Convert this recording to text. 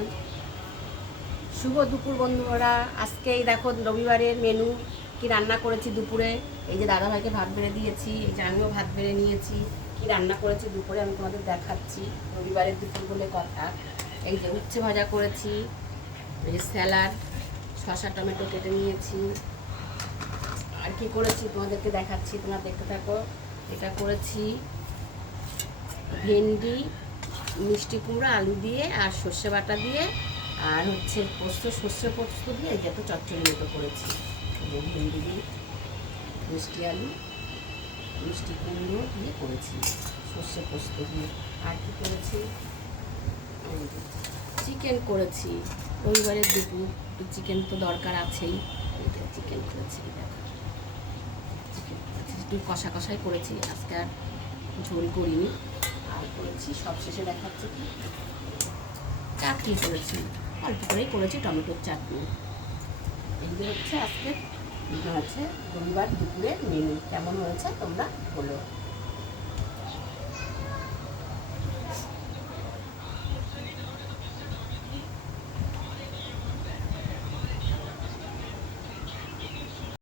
এখন শুভ দুপুর বন্ধুরা। আজকেই দেখো রবিবারের মেনু কি রান্না করেছি দুপুরে। এই যে দাদাভাইকে ভাত বেড়ে দিয়েছি, এই যে আমিও ভাত বেড়ে নিয়েছি। কি রান্না করেছি দুপুরে আমি তোমাদের দেখাচ্ছি, রবিবারের দুপুর বলে কথা। এই যে উচ্ছে ভাজা করেছি, এই যে স্যালাড, শসা টমেটো কেটে নিয়েছি। আর কি করেছি তোমাদেরকে দেখাচ্ছি, তোমরা দেখতে থাকো। এটা করেছি ভেন্ডি, মিষ্টি কুমড়া, আলু দিয়ে আর সর্ষে বাটা দিয়ে, আর হচ্ছে পোস্ত, সর্ষে পোস্ত দিয়ে এই যে তো চচ্চড়ি মতো করেছি। ভেন্ডি দিয়ে, মিষ্টি আলু, মিষ্টি কুমড়ো দিয়ে করেছি, সর্ষে পোস্ত দিয়ে। আর কি করেছি, চিকেন করেছি। রবিবারের দুপুর একটু চিকেন তো দরকার আছেই, এটা চিকেন করেছি। দেখো চিকেন করেছি, একটু কষা কষাই করেছি আজকে, আর ঝোল করিনি। আর করেছি সবশেষে দেখাচ্ছি কি চাটনি করেছি, অল্প করেই করেছি টমেটোর চাটনি। এই যে হচ্ছে আজকে হচ্ছে রবিবার দুপুরের মেনু। কেমন হয়েছে তোমরা বলো।